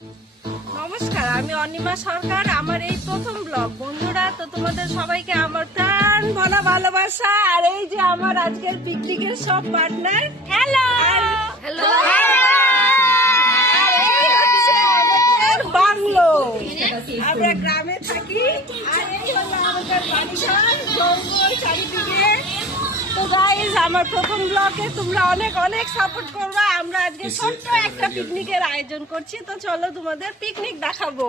নমস্কার, আমি অনিমা সরকার। আমার এই প্রথম ব্লগ। বন্ধুরা, তো তোমাদের সবাইকে আমার প্রাণ ভরা ভালোবাসা। আর এই যে আমার আজকের পিকনিকের সব পার্টনার, হ্যালো হ্যালো, বাংলো। আমরা গ্রামে থাকি আর এই হলো আমাদের বাড়িঘর, জঙ্গল চারিদিকে। তো গাইস, আমার প্রথম ব্লগে তোমরা অনেক অনেক সাপোর্ট করবে। আমরা আজকে ছোট্ট একটা পিকনিকের আয়োজন করছি, তো চলো তোমাদের পিকনিক দেখাবো।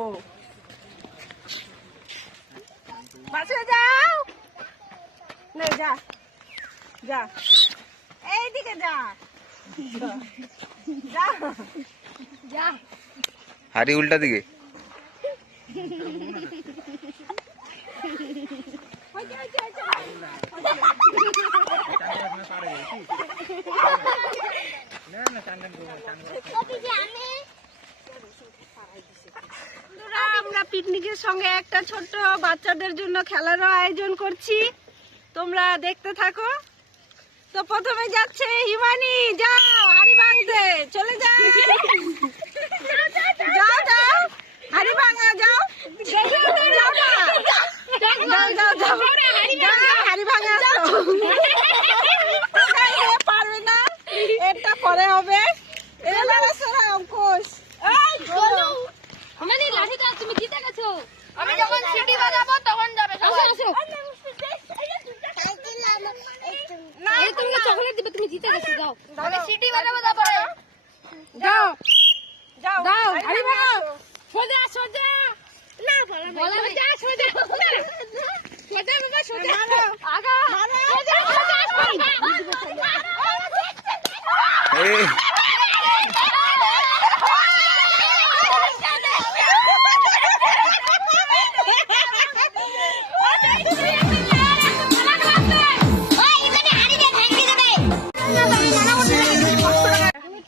বাসে যাও, নে যা যা, এইদিকে যা যা যা, হাড়ি উল্টা দিকে। আমরা পিকনিকের সঙ্গে একটা ছোট্ট বাচ্চাদের জন্য খেলারও আয়োজন করছি, তোমরা দেখতে থাকো। তো প্রথমে যাচ্ছে হিমানি, যাও হাড়ি ভাঙতে, চলে যাও যাও যাও, হাড়ি ভাঙা যাও, যাও যাও যাও যাও, হাড়ি ভাঙা পারবে না, এটা পরে হবে। অঙ্কুশ, তুমি জিতে গেছো। আমি যখন সিটি বাজাবো তখন যাবে সবাই। না তুমি চকলেট দিবে, তুমি জিতে গেছো। যাও, আমি সিটি বাজাবো, তারপরে যাও যাও দাও, হাড়ি ভাঙা। সোজা সোজা না বলা সোজা সোজা সোজা বাবা, সোজা আগা সোজা সোজা। এই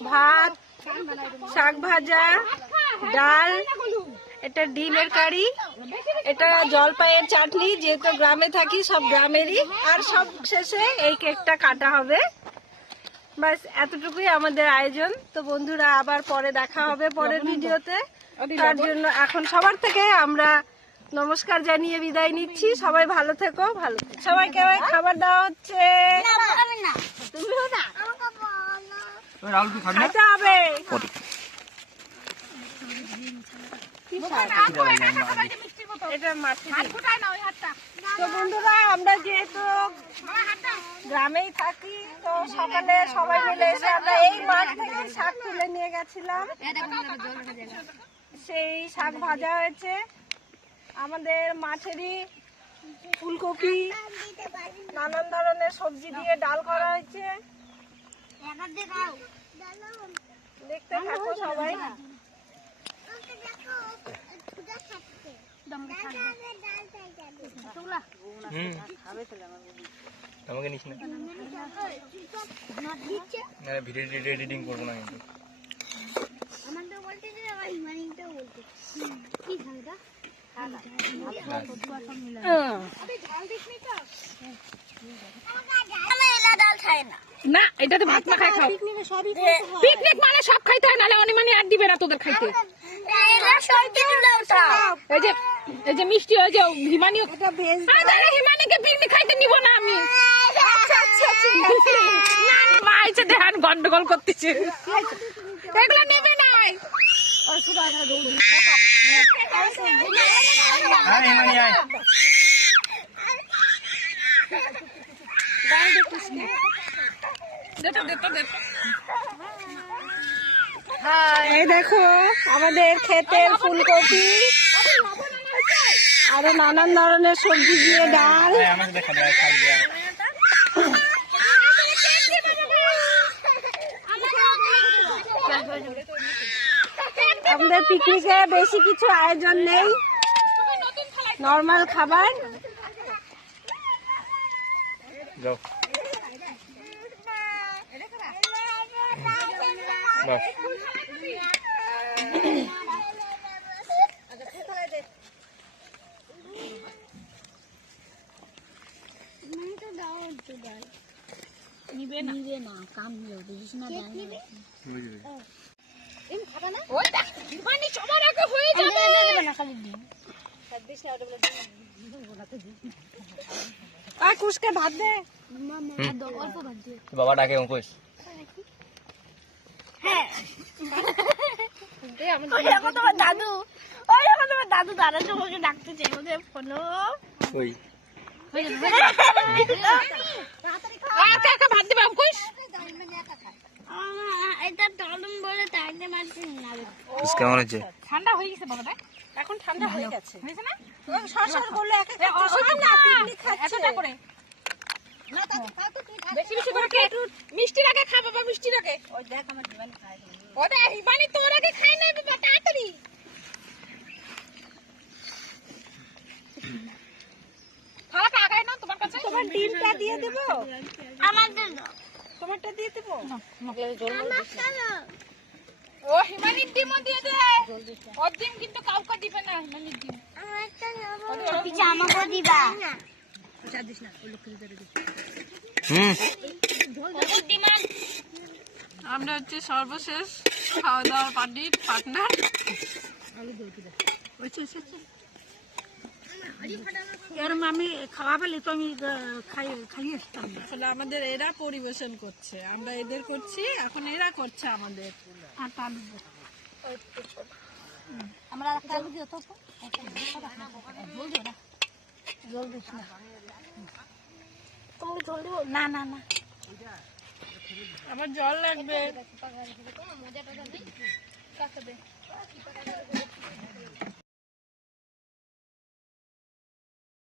ভাত, শাক ভাজা, ডাল, এটা ডিমের কারি, এটা জলপাইয়ের চাটনি, যেহেতু গ্রামে থাকি সব গ্রামেরই। আর সব শেষে এই কেকটা কাটা হবে। বাস এতটুকুই আমাদের আয়োজন। তো বন্ধুরা, আবার পরে দেখা হবে পরের ভিডিওতে। তার জন্য এখন সবার থেকে আমরা নমস্কার জানিয়ে বিদায় নিচ্ছি। সবাই ভালো থেকো, ভালো থেকো। সবাইকে খাবার দেওয়া হচ্ছে, তুমিও না খাইতে হবে। এটা মাটি। তো বন্ধুরা, আমরা যেহেতু গ্রামেই থাকি, তো সকালে সবাই মিলে এসে আমরা এই মাঠ থেকে শাক তুলে নিয়ে গেছিলাম। সেই শাক ভাজা হয়েছে, আমাদের মাঠেরই ফুলকপি, নানান ধরনের সবজি দিয়ে ডাল করা হয়েছে। দেখতে থাকো সবাই। আমাকে নিস না, ভিডিও এডিটিং করবো না কিন্তু। না, এটাতে ভাত না খাই খাও। পিকনিক মানে সব খাইতে হয়, নাহলে অনিমানি আর দিবে না তোদের খাইতে। এই যে মিষ্টি, ওই যে হিমানি, হিমানিকে পিকনিক খাইতে নিব না আমি। মা এসে দেখান গন্ডগোল করতেছে, এগুলো নেবে নাই। এই দেখো আমাদের ক্ষেতের ফুলকপি, আরো নানান ধরনের সবজি দিয়ে ডাল। আমাদের পিকনিকে বেশি কিছু আয়োজন নেই, নর্মাল খাবার। নিবে না, কাম নিবে, বুঝিস না। হিমানি সবার আগে হয়ে যাবে। আর কুসকে ভাত দে। বাবা ডাকে অঙ্কুশ। তোমার দাদু দাদা তোমাকে ডাকতে চাই ওদের ফোনো। ওই একা একা ভাত দিবা অঙ্কুশ। এটা টলম বলে টাইমে মারছি না। কেমন হচ্ছে? ঠান্ডা হয়ে গেছে বাবাটা। এখন ঠান্ডা হয়ে গেছে। হয়েছে না? সরসর করলে এক এক অসুবিধা না, এতটা করে। বেশি বেশি করে খেয়ে মিষ্টির আগে খা বাবা, মিষ্টির আগে। ওই দেখ আমার জীবন খায়। ওটা হিমানি তোর আগে খাই না বাবা, তাড়াতাড়ি। থালাটা আগায় না তোমার কাছে। তোমার ডিমটা দিয়ে দেবো। আমার জন্য। তোমারটা দিয়ে দেবো। ও হিমানির ডিমও দিয়ে দে। ওর ডিম কিন্তু কাউকে দিবে না, হিমানির ডিম। আমাকে দিবা। আমরা হচ্ছে সর্বশেষ খাওয়া দাওয়ার পার্টনার। এরম আমি খাওয়া পেলে তো আমি খাইয়ে আসতাম। আসলে আমাদের এরা পরিবেশন করছে, আমরা এদের করছি, এখন এরা করছে আমাদের। আমরা একটা আলু দিও তো। জল দিও না। জল দিস না। তুমি জল দিও না না না। আমার জল লাগবে।